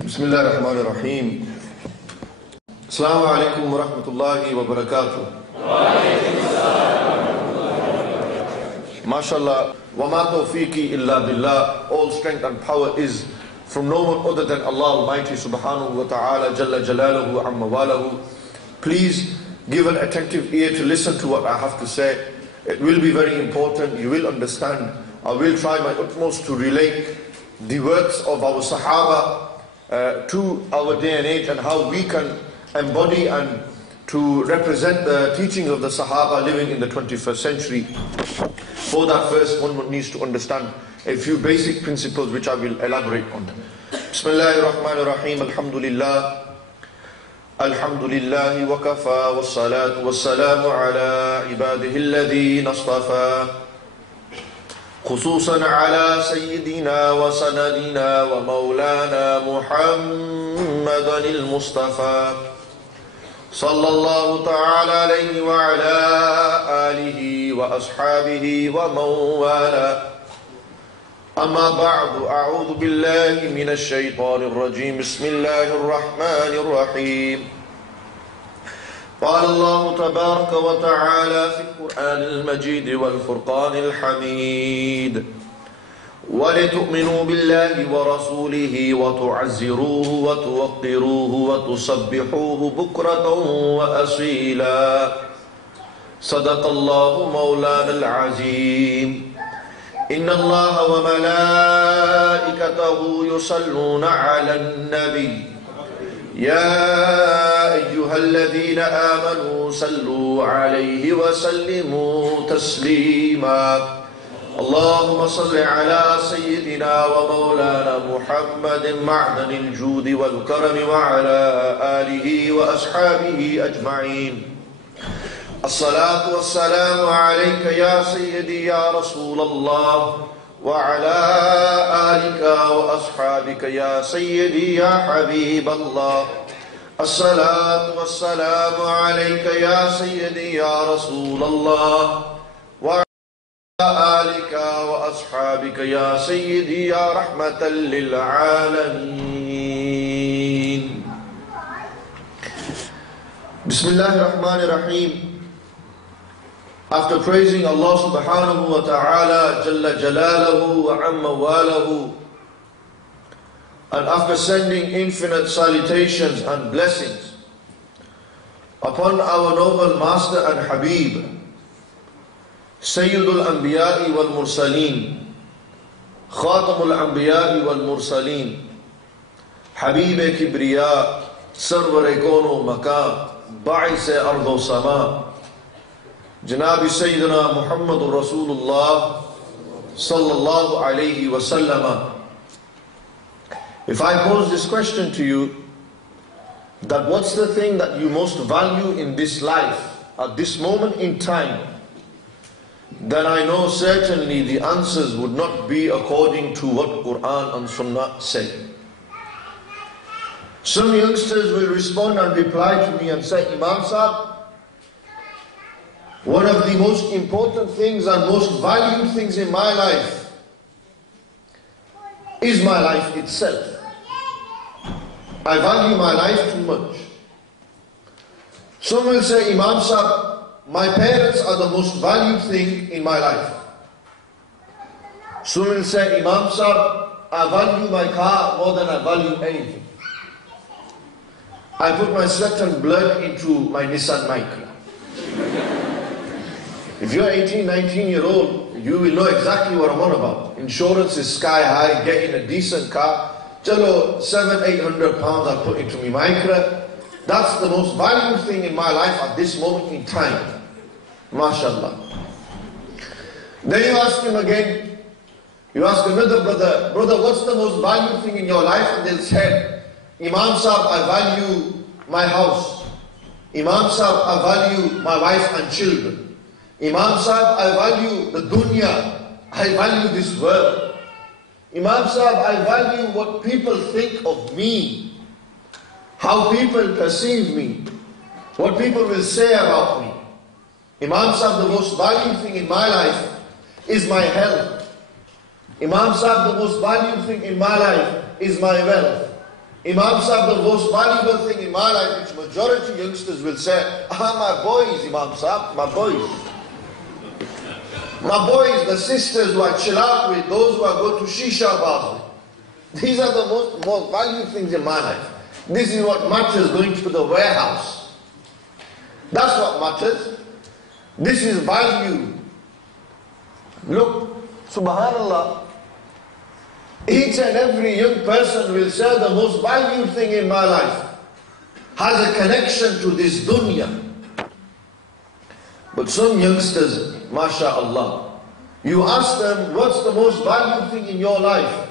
Bismillah ar-Rahman ar-Rahim. Assalamu alaikum wa rahmatullahi wa barakatuh. MashaAllah, wa ma tawfiqi illa billah. All strength and power is from no one other than Allah Almighty subhanahu wa ta'ala, jalla jalaluhu amma walahu. Please give an attentive ear to listen to what I have to say. It will be very important, you will understand. I will try my utmost to relate the words of our Sahaba to our day and age, and how we can embody and to represent the teachings of the Sahaba living in the 21st century. For that first, one needs to understand a few basic principles which I will elaborate on. Bismillahir Rahmanir Rahim. Alhamdulillah. Alhamdulillah wa kafa wa salatu wa salamu ala ibadihi alladhina astafa. خصوصا على سيدنا وسندنا ومولانا محمد المصطفى صلى الله تعالى عليه وعلى آله وأصحابه ومن والاه أما بعد أعوذ بالله من الشيطان الرجيم بسم الله الرحمن الرحيم قال الله تبارك وتعالى في القرآن المجيد والفرقان الحميد ولتؤمنوا بالله ورسوله وتعزروه وتوقروه وتسبحوه بكرة وأصيلا صدق الله مولانا العظيم إن الله وملائكته يصلون على النبي يا أيها الذين آمنوا صلوا عليه وسلموا تسليما اللهم صل على سيدنا ومولانا محمد معدن الجود والكرم وعلى آله وأصحابه أجمعين الصلاة والسلام عليك يا سيدي يا رسول الله وعلى آلك وأصحابك يا سيدي يا حبيب الله الصلاة والسلام عليك يا سيدي يا رسول الله وعلى آلك وأصحابك يا سيدي يا رحمة للعالمين بسم الله الرحمن الرحيم. After praising Allah subhanahu wa ta'ala jalla jalaluhu wa amma walahu, and after sending infinite salutations and blessings upon our noble master and Habib Sayyidul Anbiya'i wal Mursaleen, Khatamul Anbiya'i wal Mursaleen, Habib-e Kibriya, Sarwar-e Kono Maqam, Ba'is-e Ardo Sama, Janabi Sayyidina Muhammadur Rasulullah sallallahu alayhi wa sallam. If I pose this question to you, that what's the thing that you most value in this life at this moment in time, then I know certainly the answers would not be according to what Quran and Sunnah say. Some youngsters will respond and reply to me and say, Imam Sahib, one of the most important things and most valued things in my life is my life itself. I value my life too much. Some will say, Imam Sahib, my parents are the most valued thing in my life. Some will say, Imam Sahib, I value my car more than I value anything. I put my sweat and blood into my Nissan Micra. If you're 18, 19-year-old, you will know exactly what I'm on about. Insurance is sky high, getting a decent car. Chalo, 700-800 pounds I put into my Micra. That's the most valuable thing in my life at this moment in time. MashaAllah. Then you ask him again, you ask another brother, what's the most valuable thing in your life? And they'll say, Imam Sahib, I value my house. Imam Sahib, I value my wife and children. Imam Sahib, I value the dunya. I value this world. Imam Sahib, I value what people think of me. How people perceive me. What people will say about me. Imam Sahib, the most valued thing in my life is my health. Imam Sahib, the most valued thing in my life is my wealth. Imam Sahib, the most valuable thing in my life, which majority youngsters will say, my boys, Imam Sahib, my boys. My boys, the sisters who I chill out with, those who I go to shisha bars with. These are the most valued things in my life. This is what matters, going to the warehouse. That's what matters. This is value. Look, subhanallah, each and every young person will say the most valued thing in my life has a connection to this dunya. But some youngsters, MashaAllah, you ask them, what's the most valued thing in your life?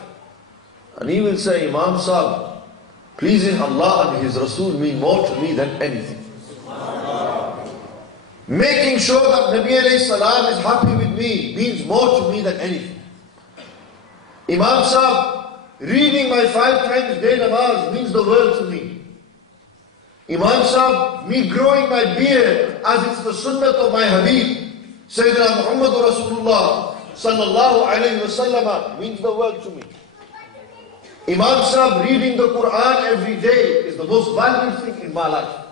And he will say, Imam Sahib, pleasing Allah and His Rasul mean more to me than anything. Making sure that Nabi alayhi salam is happy with me means more to me than anything. Imam Sahib, reading my 5 times day namaz means the world to me. Imam Sahib, me growing my beard as it's the sunnah of my Habib, Sayyidina Muhammad Rasulullah sallallahu alayhi wasallam, means the world to me. Imam Sahib, reading the Quran every day is the most valuable thing in my life.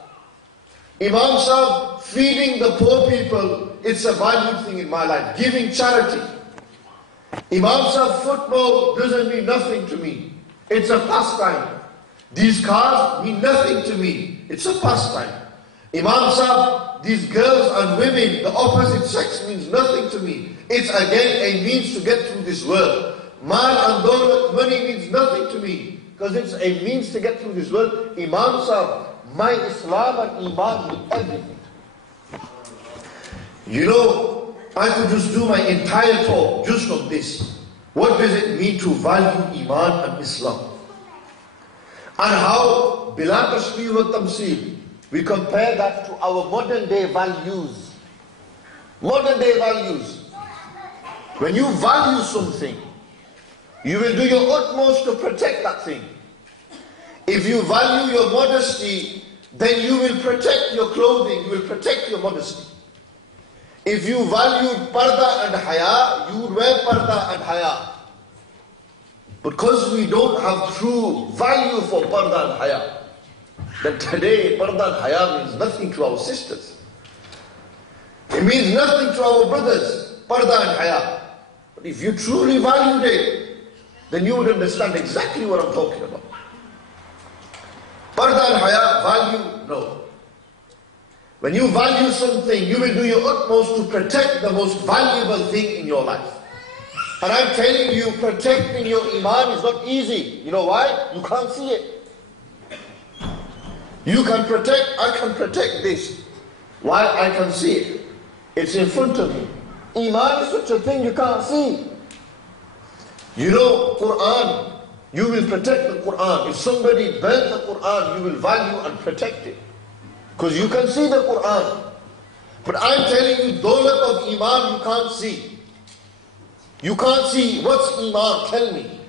Imam Sahib, feeding the poor people, it's a valuable thing in my life. Giving charity. Imam Sahib, football doesn't mean nothing to me. It's a pastime. These cars mean nothing to me. It's a pastime. Imam Sahib, these girls and women, the opposite sex means nothing to me. It's again a means to get through this world. Mal and dawlat, money means nothing to me, because it's a means to get through this world. Imam Sahib, my Islam and Iman mean everything. You know, I could just do my entire talk just on this. What does it mean to value Iman and Islam? And how, bila tashbih wa tamsil, we compare that to our modern day values. Modern day values. When you value something, you will do your utmost to protect that thing. If you value your modesty, then you will protect your clothing, you will protect your modesty. If you valued parda and haya, you would wear parda and haya. Because we don't have true value for parda and haya, then today parda and haya means nothing to our sisters. It means nothing to our brothers, parda and haya. But if you truly valued it, then you would understand exactly what I'm talking about. Parda and haya, value, no. When you value something, you will do your utmost to protect the most valuable thing in your life. And I'm telling you, protecting your iman is not easy. You know why? You can't see it. You can protect, I can protect this. Why? I can see it. It's in front of me. Iman is such a thing you can't see. You know, Quran, you will protect the Quran. If somebody burnt the Quran, you will value and protect it. Because you can see the Quran. But I'm telling you, dawlat of Iman you can't see. You can't see. What's Iman? Tell me.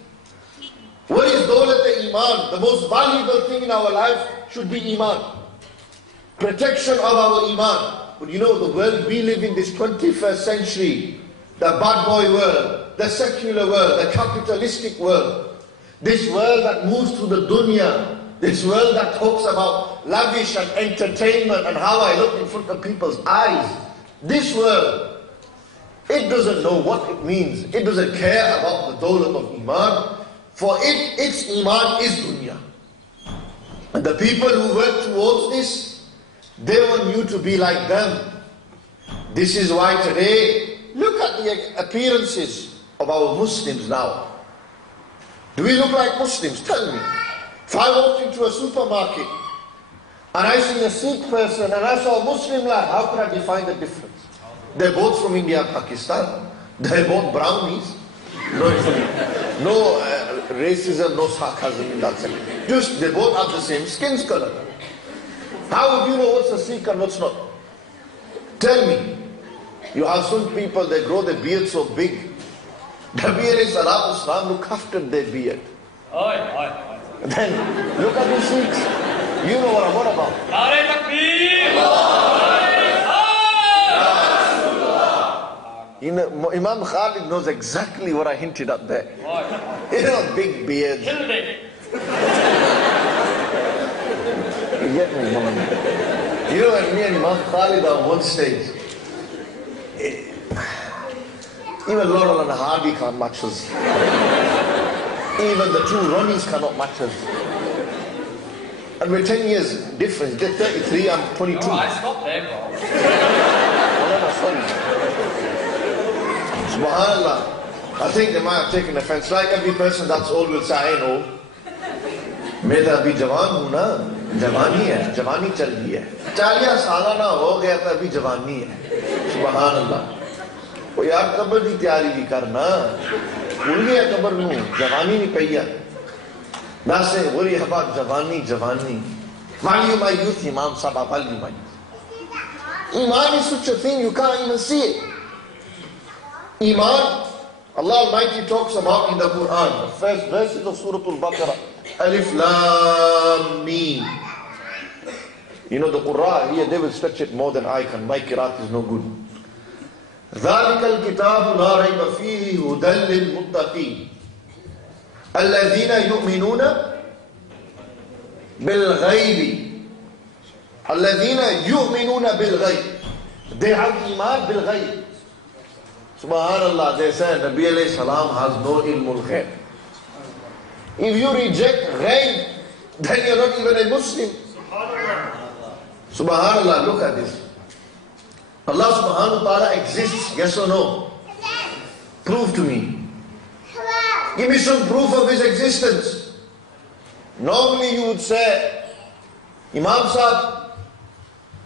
What is dawlat Iman? The most valuable thing in our life should be Iman. Protection of our Iman. But you know, the world we live in, this 21st century, the bad boy world, the secular world, the capitalistic world, this world that moves through the dunya, this world that talks about lavish and entertainment and how I look in front of people's eyes. This world, it doesn't know what it means. It doesn't care about the dawlat of Iman. For it, its Iman is dunya. And the people who work towards this, they want you to be like them. This is why today, look at the appearances of our Muslims now. Do we look like Muslims? Tell me. If I walked into a supermarket and I see a Sikh person and I saw a Muslim lad, how could I define the difference? They're both from India and Pakistan. They're both brownies. No racism, no sarcasm in that sense. Just they both have the same skin color. How would you know what's a Sikh and what's not? Tell me. You have some people, they grow their beard so big. Nabi alayhi salatu wasalam look after their beard. Then look at the Sikhs. You know what I'm on about. You know, Imam Khalid knows exactly what I hinted at there. You know, big beard. get me, Muhammed. You know, when me and Imam Khalid are on one stage, even Laurel and Hardy can't match us. Even the two Ronnies cannot match us. And we're 10 years difference. They're 33, I'm 22. Oh, I stopped there, bro. No, sorry. Subhanallah. I think they might have taken offense. Like every person that's old will say, I know. मैं तो अभी जवान हूँ ना, जवानी है, जवानी चल रही है. 40 साल ना हो गया तो अभी जवानी है. Subhanallah. वो यार कब्र की तैयारी भी करना. भूल गया कब्र नू, जवानी नहीं पईया. That's it. Worry about Javani. Value my youth, Imam Sabah, value my youth. Iman is such a thing, you can't even see it. Iman, Allah Almighty talks about in the Quran. The first verses of Surah Al-Baqarah. Alif Lam Mim. You know the Quran here, they will stretch it more than I can. My Qiraat is no good. ذَلِكَ الْكِتَابُ لَا رَيْبَ فِيهِ هُدًى لِلْمُتَّقِينَ الذين يؤمنون بالغيب الذين يؤمنون بالغيب they have iman بالغيب. Subhanallah, they say Nabi alayhi salam has no ilmul ghaib. If you reject ghaib, then you're not even a Muslim. Subhanallah, look at this. Allah subhanahu wa ta'ala exists, yes or no? Prove to me. Give me some proof of his existence. Normally you would say, Imam Sahib,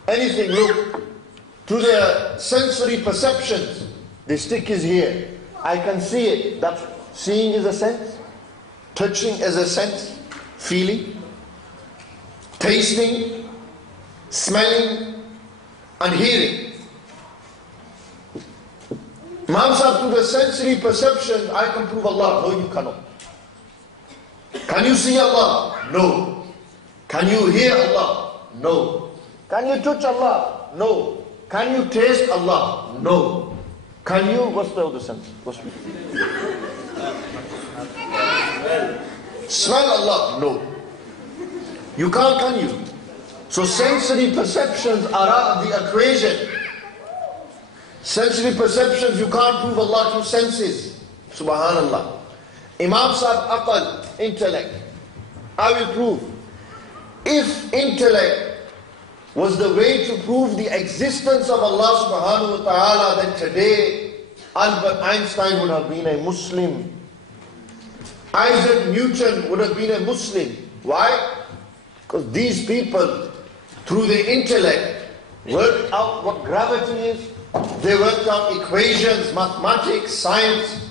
anything, look, to the sensory perceptions, the stick is here. I can see it. That seeing is a sense, touching is a sense, feeling, tasting, smelling, and hearing. Imam Sahib, to the sensory perception, I can prove Allah. No, you cannot. Can you see Allah? No. Can you hear Allah? No. Can you touch Allah? No. Can you taste Allah? No. Can you, what's the other sense? Smell Allah? No. You can't, can you? So sensory perceptions are out of the equation. Sensory perceptions, you can't prove Allah through senses. Subhanallah. Imam Sahib, aqal, intellect. I will prove. If intellect was the way to prove the existence of Allah subhanahu wa ta'ala, then today Albert Einstein would have been a Muslim. Isaac Newton would have been a Muslim. Why? Because these people, through their intellect, worked out what gravity is. They worked out equations, mathematics, science.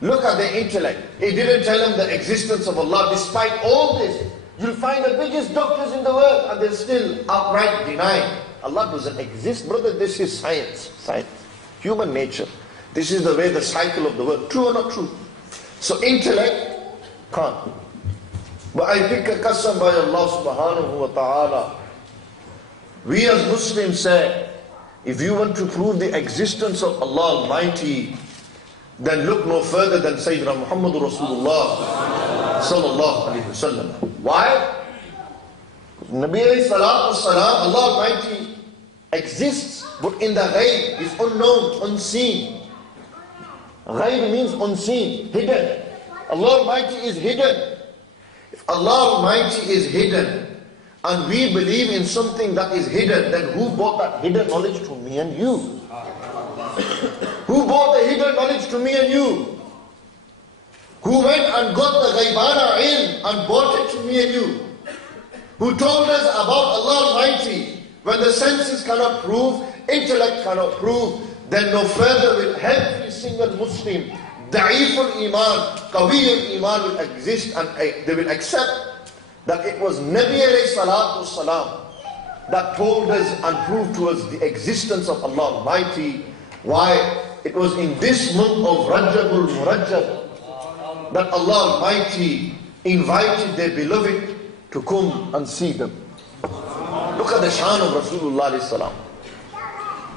Look at their intellect. It didn't tell them the existence of Allah. Despite all this, you'll find the biggest doctors in the world and they're still outright denying Allah doesn't exist. Brother, this is science. Science. Human nature. This is the way, the cycle of the world. True or not true? So intellect can't. But I pick a qasam by Allah subhanahu wa ta'ala. We as Muslims say, if you want to prove the existence of Allah Almighty, then look no further than Sayyidina Muhammad Rasulullah sallallahu alayhi wa sallam. Why? Nabi alayhi salatu salam, Allah Almighty exists, but in the ghaib is unknown, unseen. Ghaib means unseen, hidden. Allah Almighty is hidden. If Allah Almighty is hidden, and we believe in something that is hidden, then who brought that hidden knowledge to me and you? Who brought the hidden knowledge to me and you? Who went and got the ghaibana ilm and brought it to me and you? Who told us about Allah Almighty? When the senses cannot prove, intellect cannot prove, then no further will every single Muslim, da'iful iman, qawiyul iman will exist, and they will accept that it was Nabi alayhi salatu salam that told us and proved to us the existence of Allah Almighty. Why? It was in this month of Rajabul Murajjab that Allah Almighty invited their beloved to come and see them. Look at the shan of Rasulullah alayhi salam.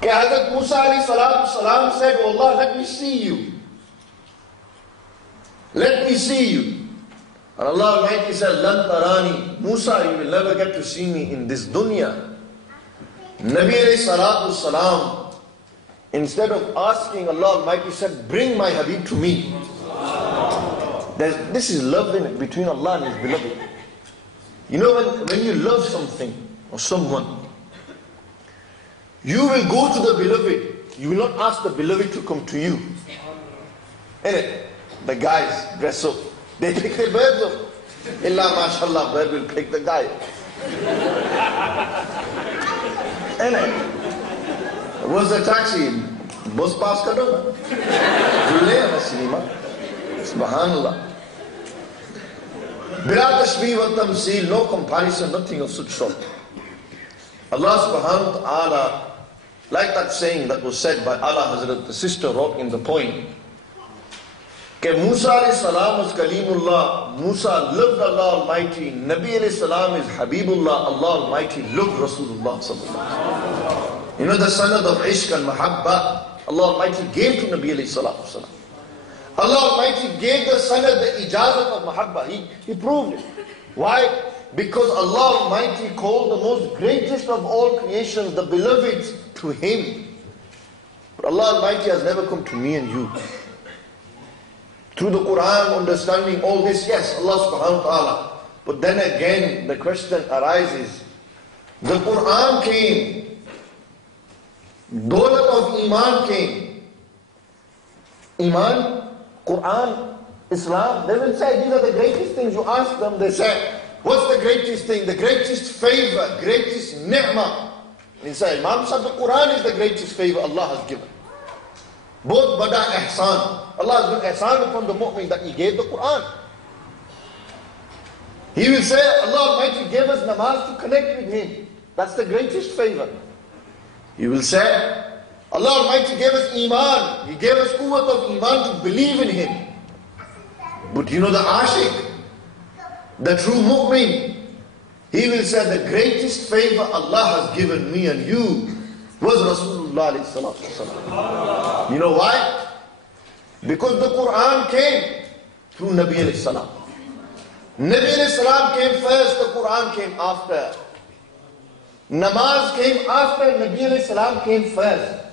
Hazrat Musa alayhi salatu salam said, oh Allah, let me see you. Let me see you. And Allah Almighty said, Lan tarani, Musa, you will never get to see me in this dunya. Nabi alayhi salatu salam, instead of asking, Allah Almighty said, bring my Habib to me. This is love in it, between Allah and His beloved. You know, when you love something or someone, you will go to the beloved. You will not ask the beloved to come to you. Innit? The guys dress up. They pick their birds up. Illa mashallah, bird will pick the guy. Innit? What's the taxi? Bus pass karo. Julle na cinema. Subhanallah. Bila tashbih wa tamsil, no comparison, nothing of such sort. Allah subhanahu wa ta'ala, like that saying that was said by Allah Hazrat, the sister wrote in the poem, that Musa alayhi salam was Kalimullah, Musa loved Allah Almighty, Nabi alayhi salam is Habibullah, Allah Almighty loved Rasulullah sallallahu alayhi wa. You know the sanad of Ishq and Mahabba, Allah Almighty gave to Nabi alayhi salam. Allah Almighty gave the sanad, the ijazat of Mahabba. He proved it. Why? Because Allah Almighty called the most greatest of all creations, the beloved, to Him. But Allah Almighty has never come to me and you. Through the Quran, understanding all this, yes, Allah subhanahu wa ta'ala. But then again, the question arises, the Quran came, Dawlat of Iman came. Iman, Quran, Islam, they will say, these are the greatest things. You ask them, they say, what's the greatest thing? The greatest favor, greatest ni'mah. And he said, Imam said, the Quran is the greatest favor Allah has given. Both bada ihsan. Allah has given ihsan upon the mu'min that He gave the Quran. He will say, Allah Almighty gave us namaz to connect with Him. That's the greatest favor. He will say, Allah Almighty gave us iman. He gave us quwwat of iman to believe in Him. But you know the ashiq, the true mu'min, he will say the greatest favor Allah has given me and you was Rasulullah alayhi salatu wasalam. You know why? Because the Quran came through Nabi alayhi salam. Nabi alayhi salam came first, the Quran came after. Namaz came after, Nabi alayhi salam came first.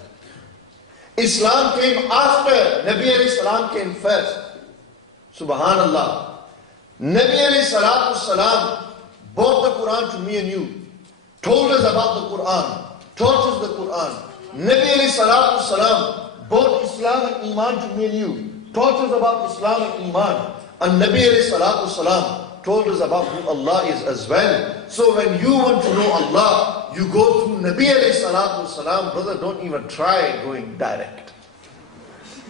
Islam came after, Nabi alayhi salam came first. Subhanallah. Nabi alayhi salatu salam brought the Quran to me and you, told us about the Quran, taught us the Quran. Nabi alayhi salatu salam brought Islam and Iman to me and you, taught us about Islam and Iman. And Nabi alayhi salatu salam told us about who Allah is as well. So when you want to know Allah, you go through Nabi alayhi salatu salam. Brother, don't even try going direct.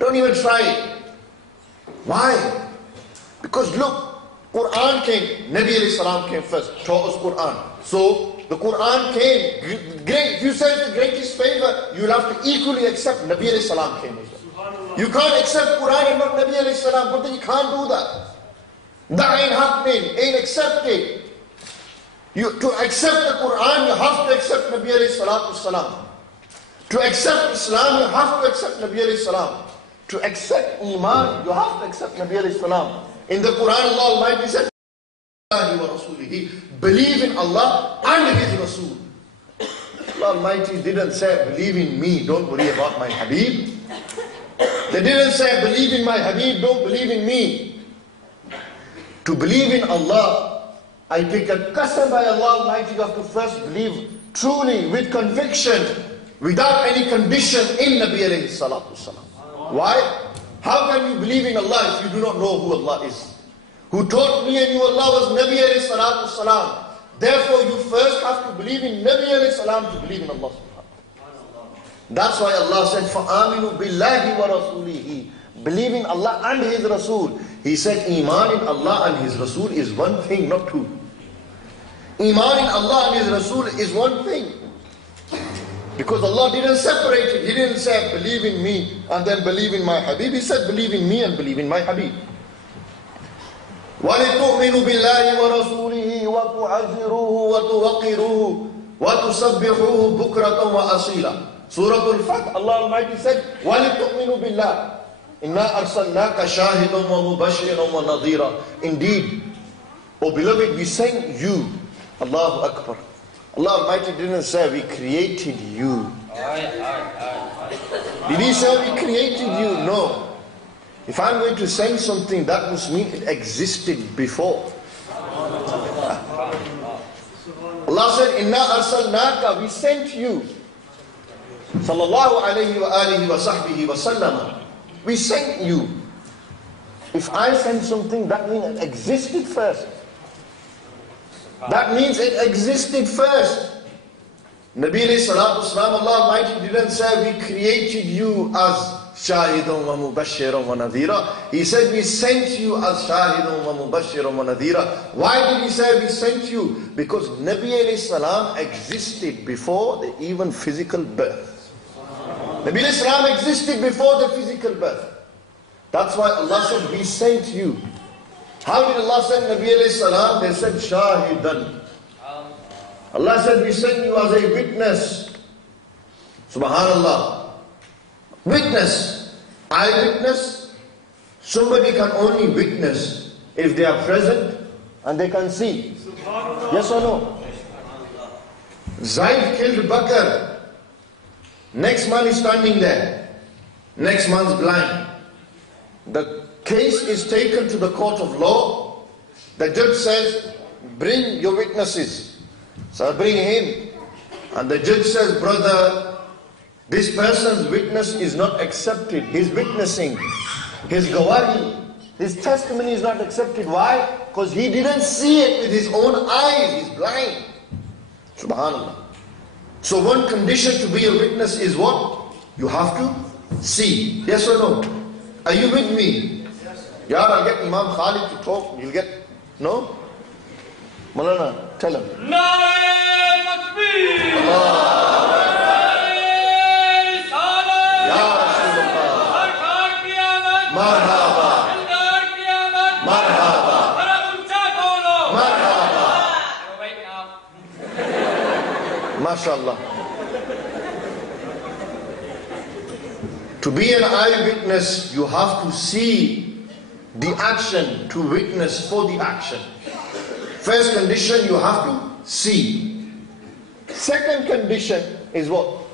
Don't even try it. Why? Because look, Quran came, Nabi alayhi salam came first, taught us Quran. So the Quran came, great. If you say it's the greatest favor, you will have to equally accept Nabi alayhi salam came as well. You can't accept Quran and not Nabi alayhi salam, but then you can't do that. That ain't happening, ain't accepted. To accept the Quran, you have to accept Nabi alayhi salatu salam. To accept Islam, you have to accept Nabi alayhi salam. To accept Iman, you have to accept Nabi alayhi salam. In the Quran, Allah Almighty said, believe in Allah and His Rasul. Allah Almighty didn't say, believe in me, don't worry about my Habib. They didn't say, believe in my Habib, don't believe in me. To believe in Allah, I take a qasam by Allah Almighty, you have to first believe truly, with conviction, without any condition in Nabi alayhi salatu salam. Why? How can you believe in Allah if you do not know who Allah is? Who taught me and you Allah was Nabi alayhi salatu salam. Therefore you first have to believe in Nabi alayhi salam to believe in Allah subhanahu. That's why Allah said, فَآمِنُوا بِاللَّهِ وَرَسُولِهِ. Believe in Allah and His Rasul. He said, Iman in Allah and His Rasul is one thing, not two. Iman in Allah and His Rasul is one thing. Because Allah didn't separate it. He didn't say, believe in me and then believe in my Habib. He said, believe in me and believe in my Habib. وَلِتُؤْمِنُوا بِاللَّهِ وَرَسُولِهِ وَتُعَزِّرُوهُ وَتُوَقِّرُوهُ وَتُسَبِّحُوهُ بُكْرَةً وَأَصِيلًا. Surah Al-Fath, Allah Almighty said, وَلِتُؤْمِنُوا بِاللَّهِ إِنَّا أَرْسَلْنَاكَ شَاهِدًا وَمُبَشِّرًا وَنَذِيرًا. Indeed, Oh beloved, we sent you. Allahu Akbar. Allah Almighty didn't say we created you. Did He say we created you? No. If I'm going to send something, that must mean it existed before. Allah said, Inna arsalnaka, we sent you. Sallallahu alayhi wa alihi wa sahbihi wa sallam. We sent you. If I send something, that means it existed first. That means it existed first. Nabi alayhi salatu wasalam, Allah Almighty didn't say we created you as shahidun wa mubashiran wa nadhira. He said we sent you as shahidun wa mubashiran wa nadhira. Why did He say we sent you? Because Nabi alayhi salam existed before the even physical birth. Nabi alayhi salam existed before the physical birth. That's why Allah said we sent you. How did Allah send Nabi alayhi salam? They said shahidan. Allah said we sent you as a witness. Subhanallah. Witness. Eyewitness. Somebody can only witness if they are present and they can see. Yes or no? Zaid killed Bakr. Next man is standing there. Next man's blind. The case is taken to the court of law. The judge says, bring your witnesses. So I bring him. And the judge says, brother, this person's witness is not accepted. His witnessing, his gawahi, his testimony is not accepted. Why? Because he didn't see it with his own eyes. He's blind. Subhanallah. So one condition to be a witness is what? You have to see. Yes or no? Are you with me? Yar, I'll get Imam Khalid to talk. You'll get... No? Malana, tell him. Nare Takbir! Ya Rasulullah. Marhaba. Marhaba. Marhaba. MashaAllah. To be an eyewitness, you have to see the action to witness for the action. First condition, you have to see. Second condition is what?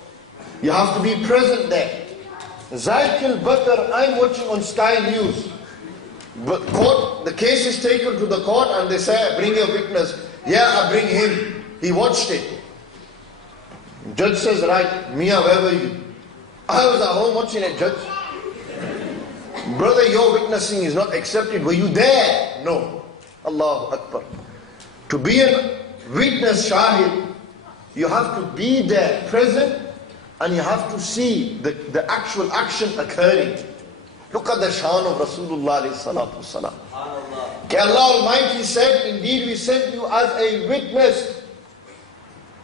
You have to be present there. Zaid killed Bakr, I'm watching on Sky News. But court, the case is taken to the court and they say, bring a witness. Yeah, I bring him. He watched it. Judge says, right, Mia, where were you? I was at home watching it, judge. Brother, your witnessing is not accepted. Were you there? No. Allahu Akbar. To be a witness, shahid, you have to be there, present, and you have to see the actual action occurring. Look at the shan of Rasulullah sallallahu alaihi wasallam. Allah Almighty said, indeed we sent you as a witness.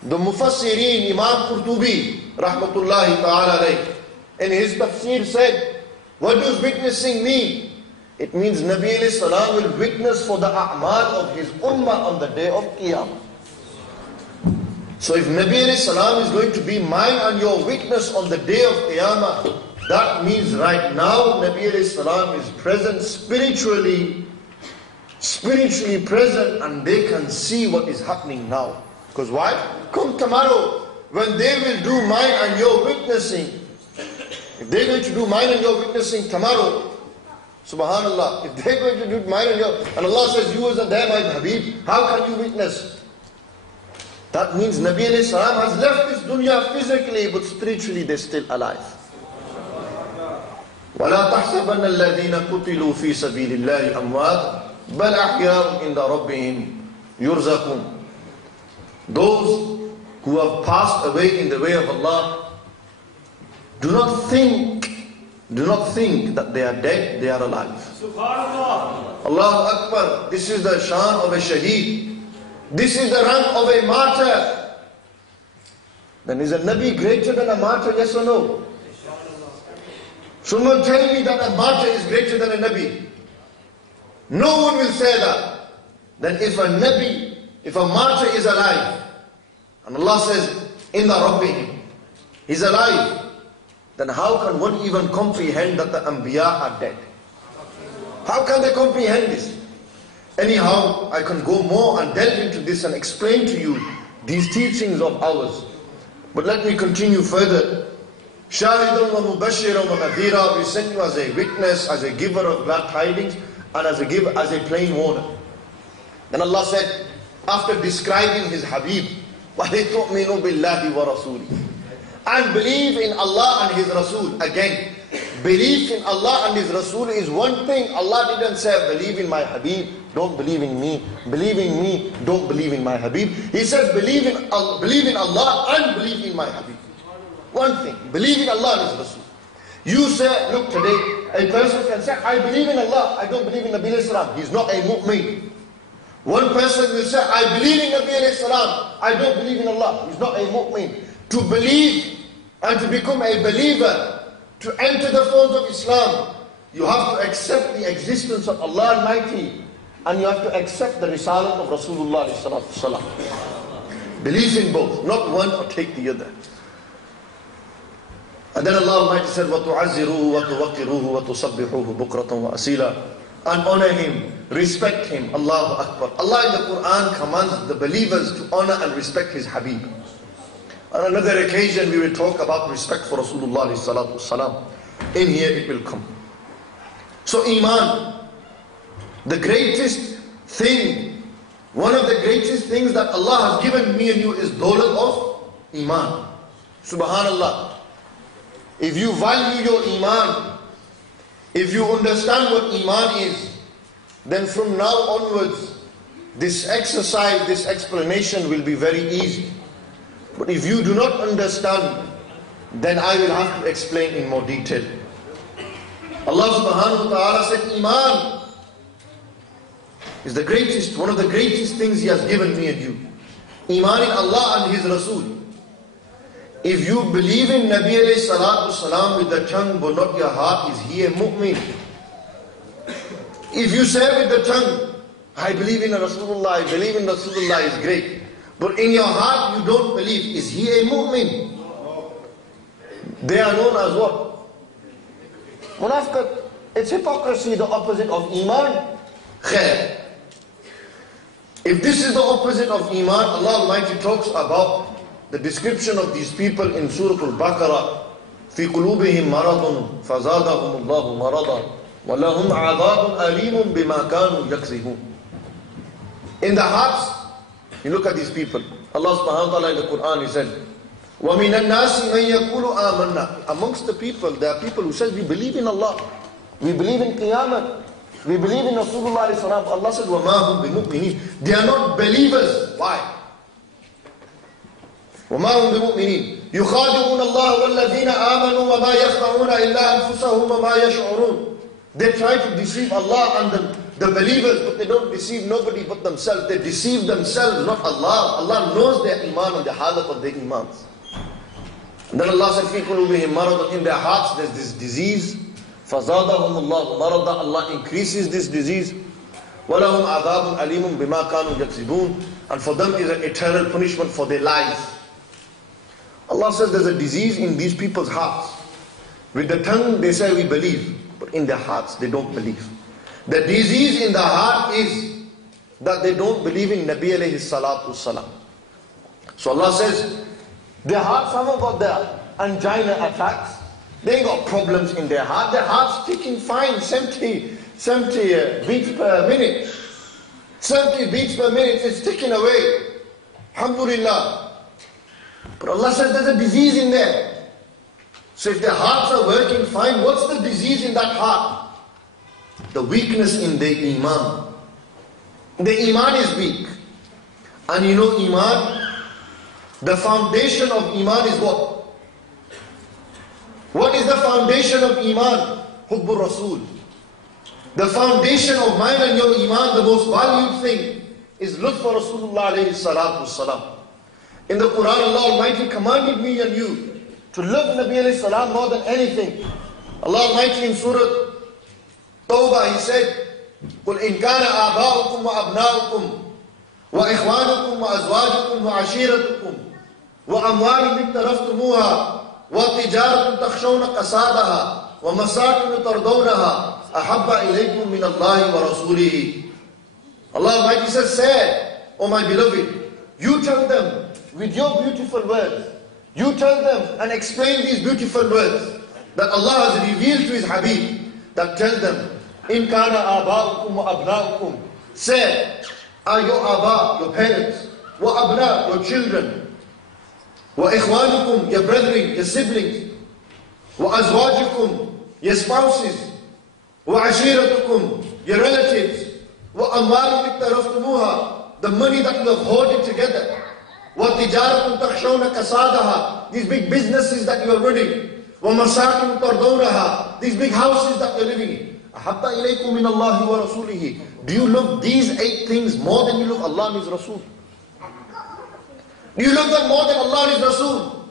The Mufassirin, Imam Qurtubi, rahmatullahi ta'ala alayh, in his tafsir said, what does witnessing mean? It means Nabi alayhi salam will witness for the a'mal of his ummah on the day of Qiyamah. So if Nabi alayhi salam is going to be mine and your witness on the day of Qiyamah, that means right now Nabi alayhi salam is present spiritually present, and they can see what is happening now. Because why? Come tomorrow, when they will do mine and your witnessing, if they're going to do mine and your witnessing tomorrow, subhanallah, if they're going to do mine and your, and Allah says, you wasn't there, my Habib, how can you witness? That means Nabi alayhi salam has left this dunya physically, but spiritually they're still alive. وَلَا تَحْسَبَنَّ الَّذِينَ قُتِلُوا فِي سَبِيلِ اللَّهِ أَمْوَاتٍ بَلْ أَحْيَاءٌ عِنْدَ رَبِّهِمْ يُرْزَقُونَ. Those who have passed away in the way of Allah, do not think that they are dead, they are alive. Subhanallah. Allahu Akbar. This is the shan of a shaheed. This is the rank of a martyr. Then is a Nabi greater than a martyr, yes or no? Someone tell me that a martyr is greater than a Nabi. No one will say that. Then if a Nabi, if a martyr is alive, and Allah says, in the Rabbihim, he's alive, then how can one even comprehend that the Anbiya are dead? How can they comprehend this? Anyhow, I can go more and delve into this and explain to you these teachings of ours. But let me continue further. Shahidan wa mubashiran wa nadhira, we send you as a witness, as a giver of glad tidings, and as a plain warner. Then Allah said, after describing His Habib, وَلِتُؤْمِنُوا بِاللَّهِ وَرَسُولِهِ, and believe in Allah and His Rasul. Again, belief in Allah and His Rasul is one thing. Allah didn't say, believe in my Habib, don't believe in me. Believe in me, don't believe in my Habib. He says, believe in Allah and believe in my Habib. One thing, believe in Allah and His Rasul. You say, look today, a person can say, I believe in Allah, I don't believe in Nabi alayhi salam. He's not a mu'min. One person will say, I believe in Nabi alayhi salam, I don't believe in Allah. He's not a mu'min. To believe and to become a believer, to enter the folds of Islam, you have to accept the existence of Allah Almighty, and you have to accept the risalah of Rasulullah sallallahu alaihi wasallam. Believe in both, not one or take the other. And then Allah Almighty said, وَتُعَزِّرُوهُ وَتُوَقِّرُوهُ وَتُصَبِّحُوهُ بُكْرَةً وَأَصِيلًا, and honor Him, respect Him. Allahu Akbar. Allah in the Quran commands the believers to honor and respect His Habib. On another occasion we will talk about respect for Rasulullah sallallahu alaihi wasallam. In here it will come. So Iman, the greatest thing, one of the greatest things that Allah has given me and you is dawlat of Iman. Subhanallah. If you value your Iman, if you understand what Iman is, then from now onwards, this exercise, this explanation will be very easy. But if you do not understand, then I will have to explain in more detail. Allah subhanahu wa ta'ala said, Iman is the greatest, one of the greatest things He has given me and you. Iman in Allah and His Rasul. If you believe in Nabi alayhi salatu salam with the tongue but not your heart, is he a mu'min? If you say with the tongue, I believe in Rasulullah, I believe in Rasulullah, is great, but in your heart you don't believe, is he a mu'min? They are known as what? Munafiq. It's hypocrisy, the opposite of Iman. Khair. If this is the opposite of Iman, Allah Almighty talks about the description of these people in Surah Al-Baqarah. فِي قُلُوبِهِمْ مَرَضٌ فَزَادَهُمُ اللَّهُ مَرَضًا وَلَهُمْ عَذَابٌ أَلِيمٌ بِمَا كَانُوا يَكْسِبُونَ. In the hearts, you look at these people. Allah subhanahu wa ta'ala in the Quran, He said, وَمِنَ النَّاسِ مَنْ يَقُولُ آمَنَّا. Amongst the people, there are people who say, we believe in Allah, we believe in Qiyamah, we believe in Rasulullah alayhi salam. Allah said, وَمَا هُمْ بِمُؤْمِنِينَ. They are not believers. Why? وَمَا هُمْ بِمُؤْمِنِينَ يُخَادِعُونَ اللَّهَ وَالَّذِينَ آمَنُوا وَمَا يَخْدَعُونَ إِلَّا أَنفُسَهُمْ وَمَا يَشْعُرُونَ. They try to deceive Allah and the believers, but they don't deceive nobody but themselves. They deceive themselves, not Allah. Allah knows their iman and the halat of their imans. And then Allah said, فِي قُلُوبِهِمْ مَرَضٌ. In their hearts there's this disease. فَزَادَهُمُ اللَّهُ مَرَضًا. Allah increases this disease. وَلَهُمْ عَذَابٌ أَلِيمٌ بِمَا كَانُوا يَكْسِبُونَ. And for them is an eternal punishment for their lies. Allah says there's a disease in these people's hearts. With the tongue they say we believe, but in their hearts they don't believe. The disease in the heart is that they don't believe in Nabi alayhi salatu salam. So Allah says, their hearts haven't got their angina attacks. They ain't got problems in their heart. Their heart's ticking fine, 70 beats per minute. 70 beats per minute, it's ticking away. Alhamdulillah. But Allah says there's a disease in there. So if their hearts are working fine, what's the disease in that heart? The weakness in their Iman. The Iman is weak. And you know Iman, the foundation of Iman is what? What is the foundation of Iman? Hubbur Rasul. The foundation of mine and your Iman, the most valued thing, is look for Rasulullah alayhi salatu wasalam. In the Quran, Allah Almighty commanded me and you to love Nabi alayhi salam more than anything. Allah Almighty in Surah Tawbah, He said, قُلْ إِنْ كَانَ آبَاؤُكُمْ وَأَبْنَاؤُكُمْ وَإِخْوَانُكُمْ وَأَزْوَاجُكُمْ وَعَشِيرَتُكُمْ وَأَمْوَالٌ اقْتَرَفْتُمُوهَا وَتِجَارَةٌ تَخْشَوْنَ كَسَادَهَا وَمَسَاكِنُ تَرْضَوْنَهَا أَحَبَّ إِلَيْكُمْ مِنَ اللَّهِ وَرَسُولِهِ Allah Almighty says, say, O my beloved, you tell them with your beautiful words, you tell them and explain these beautiful words that Allah has revealed to His Habib, that tell them, In kana aba'ukum wa abna'ukum. Say, are your aba, your parents, wa abna, your children, wa ikhwanukum, your brethren, your siblings, wa azwajukum, your spouses, wa ashiratukum, your relatives, wa amwalum iktaraftumuha, the money that you have hoarded together, wa tijaratun takhshawna kasadaha, these big businesses that you are running, wa masakin tardawnaha, these big houses that you're living in. Ahabba ilaykum min Allahi wa rasulihi. Do you love these 8 things more than you love Allah and His Rasul? Do you love them more than Allah and His Rasul?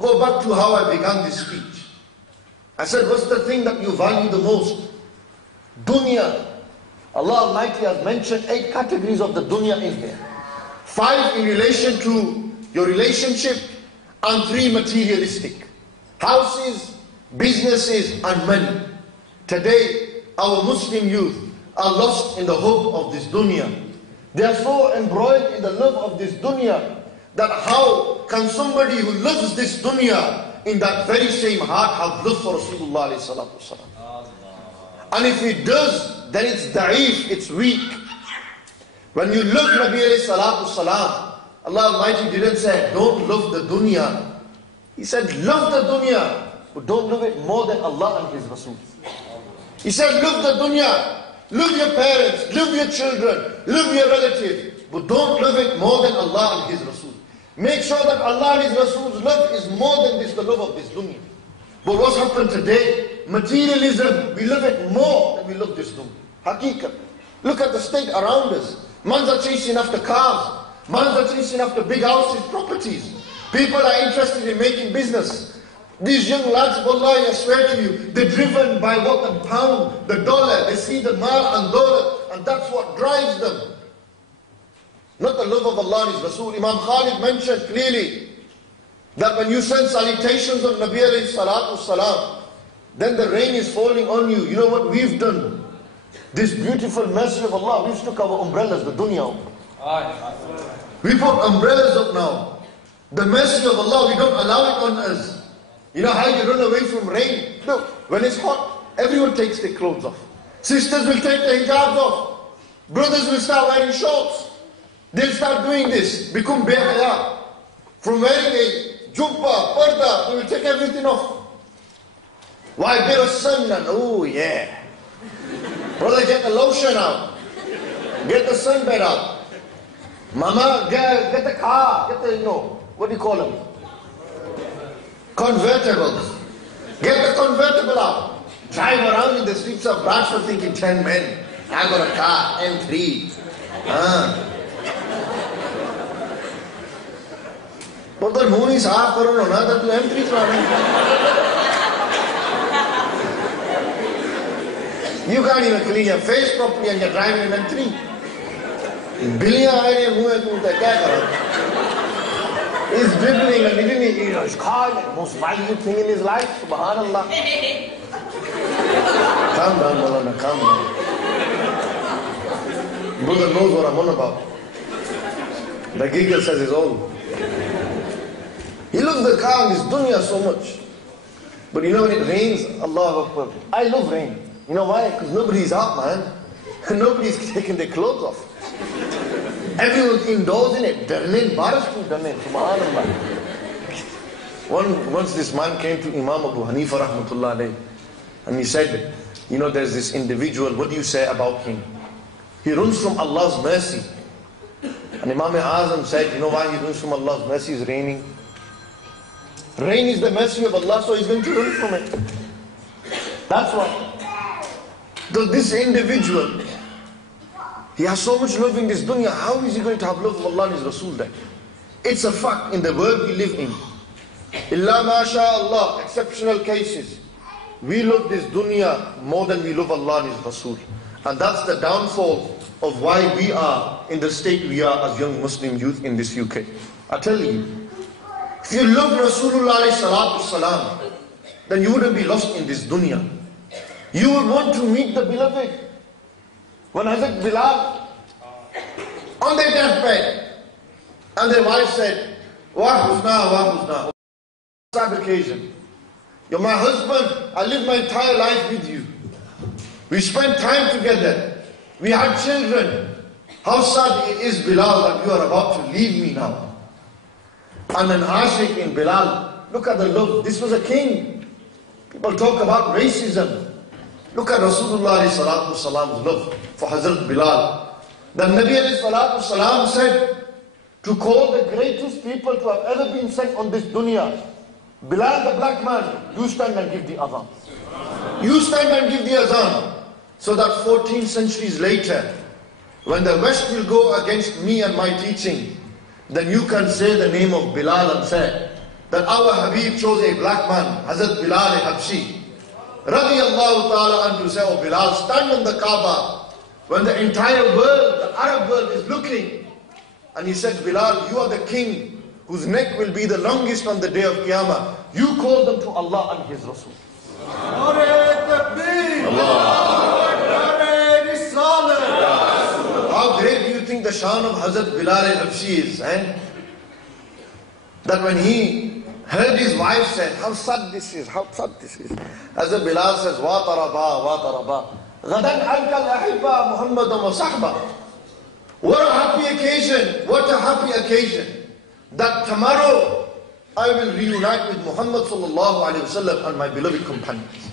Go back to how I began this speech. I said, what's the thing that you value the most? Dunya. Allah Almighty has mentioned 8 categories of the dunya in here. 5 in relation to your relationship and 3 materialistic. Houses, businesses and money. Today, our Muslim youth are lost in the hope of this dunya. They are so embroiled in the love of this dunya that how can somebody who loves this dunya in that very same heart have love for Rasulullah alayhi salatu wasalam? And if it does, then it's da'if, it's weak. When you love Nabi alayhi salatu wasalam, Allah Almighty didn't say, don't love the dunya. He said, love the dunya, but don't love it more than Allah and His Rasul. He said, love the dunya, love your parents, love your children, love your relatives, but don't love it more than Allah and His Rasul. Make sure that Allah and His Rasul's love is more than this, the love of this dunya. But what's happened today? Materialism, we love it more than we love this dunya. Haqiqat. Look at the state around us. Mans are chasing after cars. Mans are chasing after big houses, properties. People are interested in making business. These young lads, wallahi, I swear to you, they're driven by what? The pound, the dollar. They see the mal and dollar, and that's what drives them. Not the love of Allah and His Rasul. Imam Khalid mentioned clearly that when you send salutations on Nabi alayhi salatu salam, then the rain is falling on you. You know what we've done? This beautiful mercy of Allah, we've took our umbrellas, the dunya. We put umbrellas up now. The mercy of Allah, we don't allow it on us. You know how you run away from rain? Look, when it's hot, everyone takes their clothes off. Sisters will take their hijabs off. Brothers will start wearing shorts. They'll start doing this. Become behaya. From wearing a jubba, parda, they will take everything off. Why? Bit of sun and oh yeah. Brother, get the lotion out. Get the sunbed out. Mama, get the car. Get the, what do you call them? Convertibles. Get the convertible out. Drive around in the streets of Bradford thinking 10 men. I got a car, M3. But the moon is half for another to M3 You can't even clean your face properly and you're driving an M3. Billion idea He's dribbling and he didn't, his car, the most valuable thing in his life, subhanallah. Calm down, Malana, calm down. Brother knows what I'm on about. The giggle says his own. He loves the car and his dunya so much. But you know when it rains, Allahu Akbar. I love rain. You know why? Because nobody's out, man. Nobody's taking their clothes off. Everyone's indoors in it. Subhanallah. Once this man came to Imam Abu Hanifa rahmatullah alayhi, and he said, you know, there's this individual, what do you say about him? He runs from Allah's mercy. And Imam Azam said, you know why he runs from Allah's mercy? It's raining. Rain is the mercy of Allah, so he's going to run from it. That's why. So this individual, he has so much love in this dunya, how is he going to have love for Allah and His Rasul then? It's a fact in the world we live in. Illa masha'Allah, exceptional cases. We love this dunya more than we love Allah and His Rasul. And that's the downfall of why we are in the state we are as young Muslim youth in this UK. I tell you, if you love Rasulullah salatu salam, then you wouldn't be lost in this dunya. You would want to meet the beloved. When Hazrat Bilal, on their deathbed. And their wife said, "Wa husna. Sad occasion. You're my husband. I lived my entire life with you. We spent time together. We had children. How sad it is, Bilal, that you are about to leave me now." And an ashik in Bilal. Look at the love. This was a king. People talk about racism. Look at Rasulullah's love for Hazrat Bilal. The Nabi said to call the greatest people to have ever been sent on this dunya. Bilal, the black man, you stand and give the azan. You stand and give the azan. So that 14 centuries later, when the West will go against me and my teaching, then you can say the name of Bilal and say that our Habib chose a black man, Hazrat Bilal Habshi. Radiyallahu ta'ala anhu, say, "Oh Bilal, stand on the Kaaba." When the entire world, the Arab world is looking. And he said, "Bilal, you are the king whose neck will be the longest on the day of Qiyamah. You call them to Allah and His Rasul." How great do you think the shan of Hazrat Bilal Habshi is? That when he heard his wife said, how sad this is. Hazrat Bilal says, "Wa taraba. Ghadan alkal ahibba Muhammadan wa sahba." What a happy occasion. That tomorrow I will reunite with Muhammad sallallahu alayhi wa sallam and my beloved companions.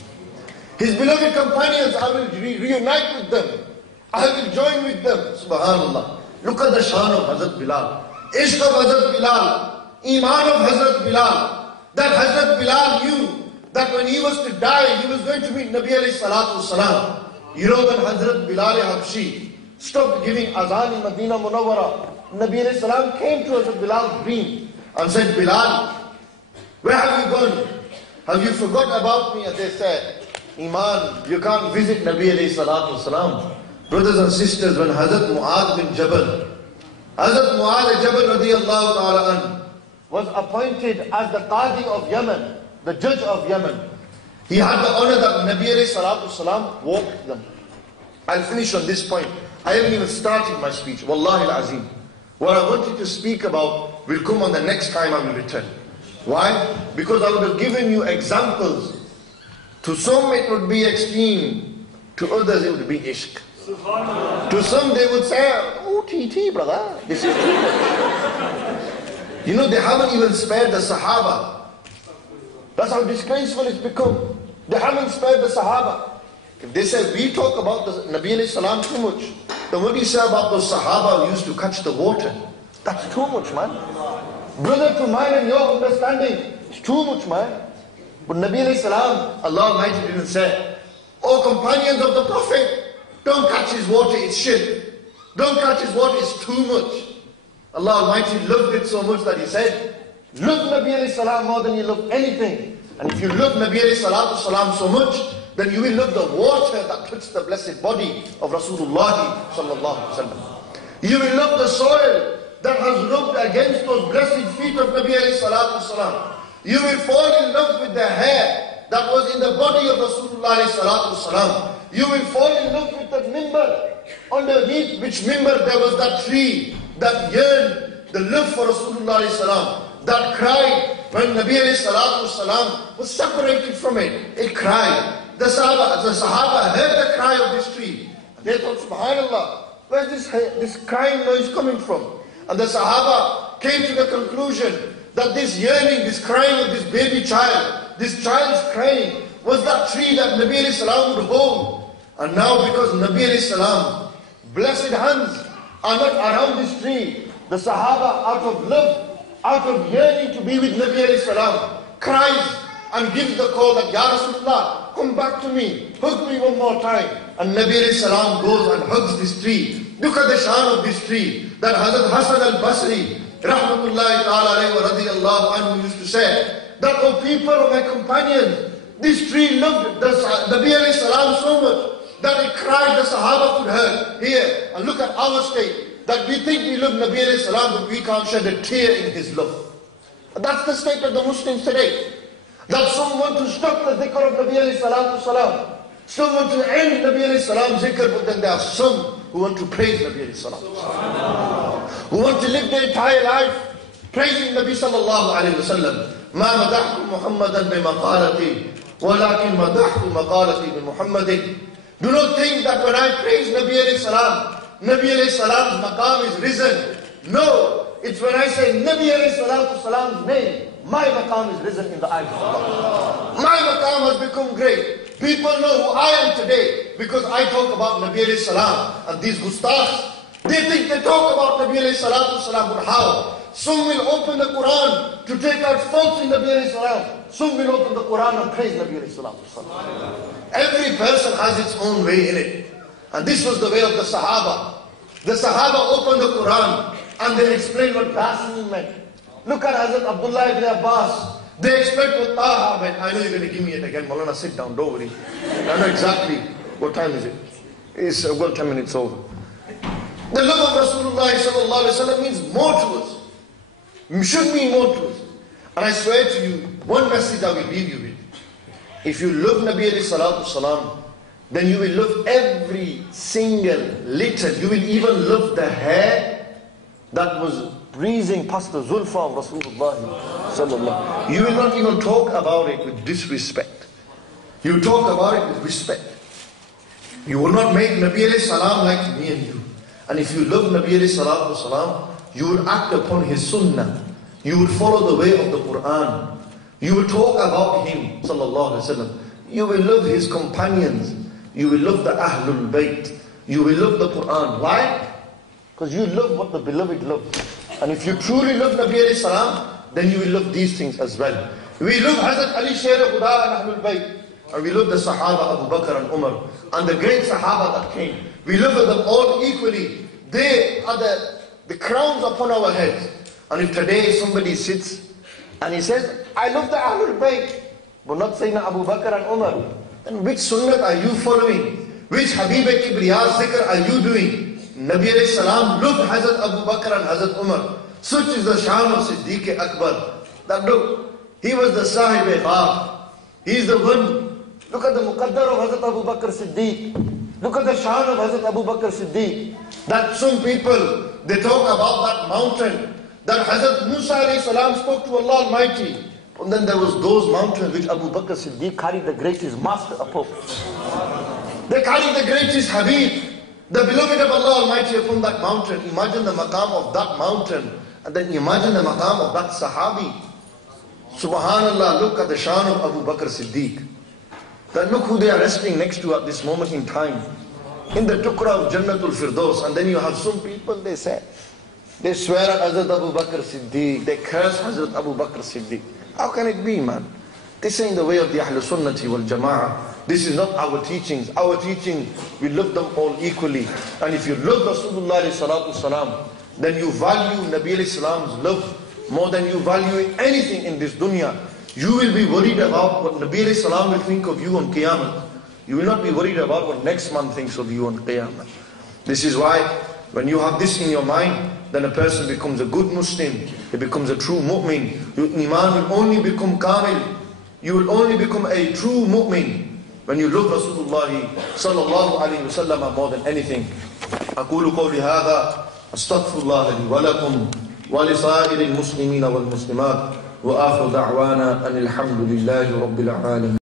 His beloved companions, I will reunite with them. I will join with them. Subhanallah. Look at the shan of Hazrat Bilal. Ishq of Hazrat Bilal. Iman of Hazrat Bilal. That Hazrat Bilal knew that when he was to die, he was going to meet Nabi alayhi salatu wasalam. You know, when Hazrat Bilal Habshi stopped giving azan in Medina Munawwara, Nabi alayhi salam came to Hazrat Bilal's dream and said, "Bilal, where have you gone? Have you forgotten about me?" And they said, "Iman, you can't visit Nabi alayhi salatu wasalam." Brothers and sisters, when Hazrat Mu'adh bin Jabal radiyallahu ta'ala anhu was appointed as the Qadi of Yemen, the judge of Yemen, he had the honor that Nabi alayhi salatu wasalam walked them. I'll finish on this point. I haven't even started my speech. Wallahi al-Azim. What I wanted to speak about will come on the next time I will return. Why? Because I would have given you examples. To some it would be extreme. To others it would be ishq. To some they would say, "Oh, TT, brother, this is too much." You know, they haven't even spared the Sahaba. That's how disgraceful it's become. They haven't spared the Sahaba. If they say we talk about the Nabi alayhi salam too much, then what do you say about those Sahaba who used to catch the water? That's too much, man. Brother, to mine and your understanding, it's too much, man. But Nabi alayhi salam, Allah Almighty didn't say, "Oh companions of the Prophet, don't catch his water, it's shirk. Don't catch his water, it's too much." Allah Almighty loved it so much that He said, "Love Nabi alayhi salam more than you love anything." And if you love Nabi alayhi salatu salam so much, then you will love the water that touched the blessed body of Rasulullah sallallahu alaihi wasallam. You will love the soil that has rubbed against those blessed feet of Nabi alayhi salatu salam. You will fall in love with the hair that was in the body of Rasulullah alayhi salatu salam. You will fall in love with that mimbar, underneath which mimbar there was that tree that yearned the love for Rasulullah alayhi salam, that cried when Nabi alayhi salatu salam was separated from it. It cried. The Sahaba heard the cry of this tree. They thought, "Subhanallah, where's this crying noise coming from?" And the Sahaba came to the conclusion that this yearning, this crying of this baby child, this child's crying, was that tree that Nabi alayhi salam would hold. And now because Nabi alayhi salam, blessed hands are not around this tree, the Sahaba, out of love, out of yearning to be with Nabi alayhi salam, cries and gives the call that, "Ya Rasulullah, come back to me, hug me one more time." And Nabi alayhi salam goes and hugs this tree. Look at the shan of this tree, that Hazrat Hassan al-Basri, rahmatullahi ta'ala alayhi wa radiyallahu anhu, used to say, that, "O people of my companions, this tree loved the Nabi alayhi salam so much that it cried, the Sahaba could hear. And look at our state, that we think we love Nabi alayhi salam, but we can't shed a tear in his love." And that's the state of the Muslims today. That some want to stop the dhikr of Nabi alayhi salatu salam. Some want to end Nabi alayhi salam zikr, but then there are some who want to praise Nabi alayhi salam. who want to live their entire life praising Nabi sallallahu alayhi wa sallam. ما مدحت محمدا بمقالتي ولكن مدحت مقالتي بمحمد. Do not think that when I praise Nabi alayhi salam, Nabi alayhi salam's maqam is risen. No, it's when I say Nabi alayhi salam's name, my maqam is risen in the eyes of Allah. My maqam has become great. People know who I am today because I talk about Nabi alayhi salam. And these gustahs, they think they talk about Nabi alayhi salam, but how? Some will open the Quran to take out faults in Nabi alayhi salam. Some will open the Quran and praise Nabi alayhi salam. Every person has its own way in it. And this was the way of the Sahaba. The Sahaba opened the Quran and they explained what blasphemy meant. Look at Hazrat Abdullah ibn Abbas. They explained what Taha meant. I know you're going to give me it again. Maulana, sit down, don't worry. I know exactly. What time is it? It's 10 minutes over. The love of Rasulullah sallallahu alayhi wa sallam means more to us. Should mean more to us. And I swear to you, one message I will leave you with. If you love Nabi alayhi salatu salam, then you will love every single little. You will even love the hair that was breezing past the zulfa of Rasulullah sallallahu. You will not even talk about it with disrespect. You talk about it with respect. You will not make Nabi alayhi salam like me and you. And if you love Nabi alayhi salatu salam, you will act upon his sunnah. You will follow the way of the Quran. You will talk about him sallallahu alayhi wa sallam. You will love his companions. You will love the Ahlul Bayt. You will love the Quran. Why? Because you love what the beloved loves. And if you truly love Nabi alayhi salam, then you will love these things as well. We love Hazrat Ali Sher Khuda and Ahlul Bayt. And we love the Sahaba Abu Bakr and Umar. And the great Sahaba that came. We love them all equally. They are the crowns upon our heads. And if today somebody sits and he says, I love the Ahlul Bayt, but not saying Abu Bakr and Umar, then which sunnah are you following? Which Habib Kibriya's zikr are you doing? Nabi alayhi salam loved Hazrat Abu Bakr and Hazrat Umar. Such is the shan of Siddiq Akbar. That look, he was the Sahib-e-Ghar. He is the one. Look at the Muqaddar of Hazrat Abu Bakr Siddiq. Look at the shan of Hazrat Abu Bakr Siddiq. That some people, they talk about that mountain that Hazrat Musa alayhi salam spoke to Allah Almighty. And then there was those mountains which Abu Bakr Siddiq carried the greatest master upon. They carried the greatest Habib, the beloved of Allah Almighty upon that mountain. Imagine the maqam of that mountain. And then imagine the maqam of that Sahabi. Subhanallah, look at the shan of Abu Bakr Siddiq. Then look who they are resting next to at this moment in time. In the tukra of Jannatul Firdaus. And then you have some people, they say, they swear at Hazrat Abu Bakr Siddiq. They curse Hazrat Abu Bakr Siddiq. How can it be, man? This ain't the way of the Ahlul Sunnati wal Jama'ah. This is not our teachings. Our teaching, we love them all equally. And if you love Rasulullah sallallahu salam, then you value Nabi alayhi salam's love more than you value anything in this dunya. You will be worried about what Nabi alayhi salam will think of you on Qiyamah. You will not be worried about what next man thinks of you on Qiyamah. This is why when you have this in your mind, then a person becomes a good Muslim. He becomes a true mu'min. Your iman will only become kamil. You will only become a true mu'min when you love Rasulullah sallallahu alayhi wa sallam more than anything. أقول قولي هذا أستغفر الله لي ولكم ولسائر المسلمين والمسلمات وآخر دعوانا أن الحمد لله رب العالمين.